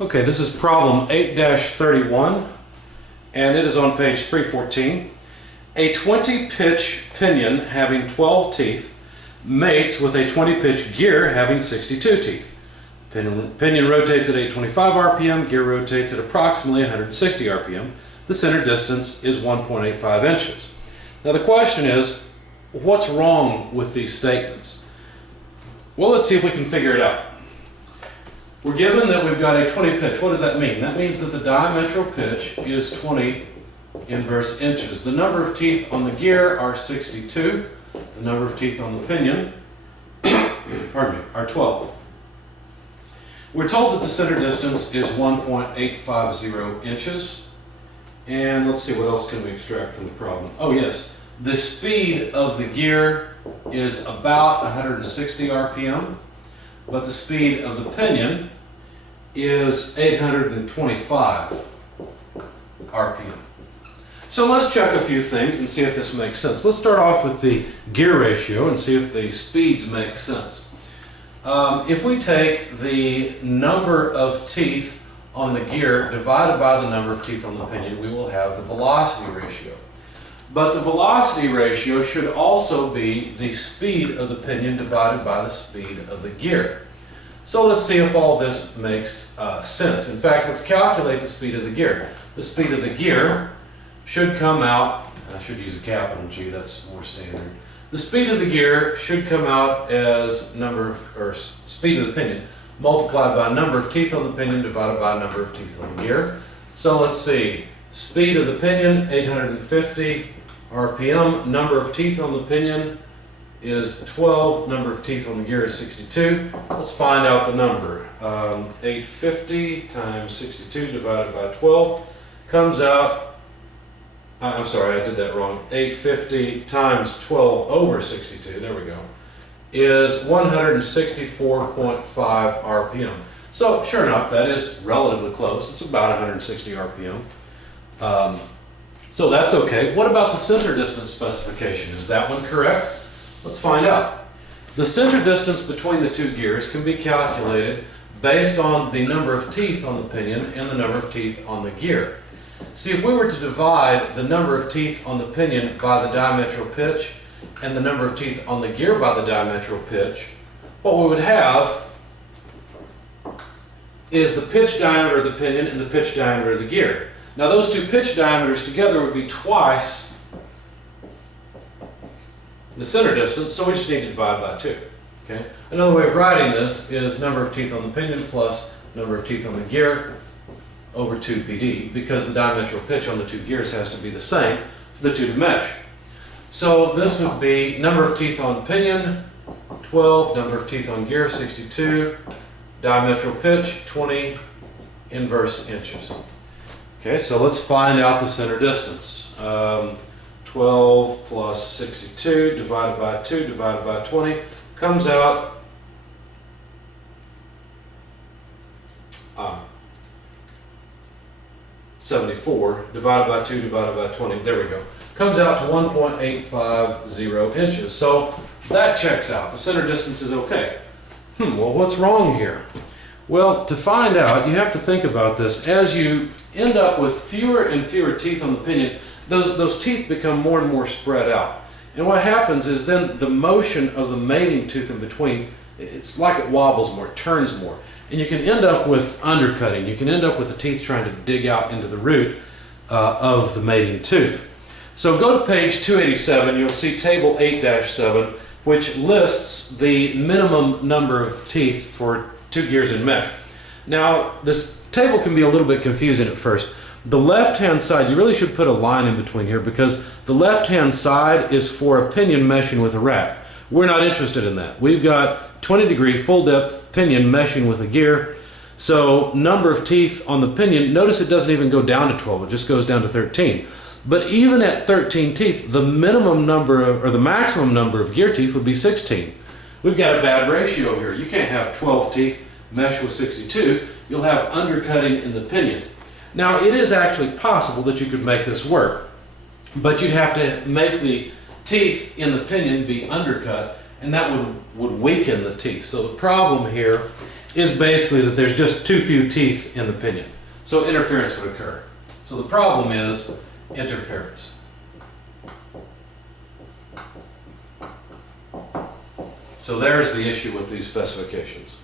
Okay, this is problem 8-31, and it is on page 314. A 20-pitch pinion having 12 teeth mates with a 20-pitch gear having 62 teeth. Pinion rotates at 825 RPM, gear rotates at approximately 160 RPM. The center distance is 1.85 inches. Now the question is, what's wrong with these statements? Well, let's see if we can figure it out. We're given that we've got a 20 pitch. What does that mean? That means that the diametral pitch is 20 inverse inches. The number of teeth on the gear are 62. The number of teeth on the pinion are 12. We're told that the center distance is 1.850 inches. And let's see, what else can we extract from the problem? Oh yes, the speed of the gear is about 160 RPM. But the speed of the pinion is 825 RPM. So let's check a few things and see if this makes sense. Let's start off with the gear ratio and see if the speeds make sense. If we take the number of teeth on the gear divided by the number of teeth on the pinion, we will have the velocity ratio. But the velocity ratio should also be the speed of the pinion divided by the speed of the gear. So let's see if all this makes sense. In fact, let's calculate the speed of the gear. The speed of the gear should come out, I should use a capital G, that's more standard. The speed of the gear should come out as speed of the pinion multiplied by number of teeth on the pinion divided by number of teeth on the gear. So let's see, speed of the pinion 850 RPM, number of teeth on the pinion is 12, number of teeth on the gear is 62. Let's find out the number. 850 times 62 divided by 12 comes out, I'm sorry, I did that wrong. 850 times 12 over 62, there we go, is 164.5 RPM. So sure enough, that is relatively close. It's about 160 RPM. So that's okay. What about the center distance specification? Is that one correct? Let's find out. The center distance between the two gears can be calculated based on the number of teeth on the pinion and the number of teeth on the gear. See, if we were to divide the number of teeth on the pinion by the diametral pitch and the number of teeth on the gear by the diametral pitch, what we would have is the pitch diameter of the pinion and the pitch diameter of the gear. Now those two pitch diameters together would be twice the center distance, so we just need to divide by 2. Okay? Another way of writing this is number of teeth on the pinion plus number of teeth on the gear over 2 PD, because the diametral pitch on the two gears has to be the same for the two to mesh. So this would be number of teeth on pinion 12, number of teeth on gear 62, diametral pitch 20 inverse inches. Okay, so let's find out the center distance. 12 plus 62 divided by 2 divided by 20 comes out 74 divided by 2 divided by 20. There we go. Comes out to 1.850 inches. So that checks out. The center distance is okay. Well, what's wrong here? Well, to find out, you have to think about this. As you end up with fewer and fewer teeth on the pinion, those teeth become more and more spread out. And what happens is then the motion of the mating tooth in between, it's like it wobbles more, it turns more. And you can end up with undercutting. You can end up with the teeth trying to dig out into the root of the mating tooth. So go to page 287, you'll see table 8-7, which lists the minimum number of teeth for two gears in mesh. Now, this table can be a little bit confusing at first. The left-hand side, you really should put a line in between here, because the left-hand side is for a pinion meshing with a rack. We're not interested in that. We've got 20-degree full-depth pinion meshing with a gear. So number of teeth on the pinion, notice it doesn't even go down to 12, it just goes down to 13. But even at 13 teeth, the minimum number or the maximum number of gear teeth would be 16. We've got a bad ratio here. You can't have 12 teeth mesh with 62. You'll have undercutting in the pinion. Now, it is actually possible that you could make this work, but you'd have to make the teeth in the pinion be undercut, and that would weaken the teeth. So the problem here is basically that there's just too few teeth in the pinion. So interference would occur. So the problem is interference. So there's the issue with these specifications.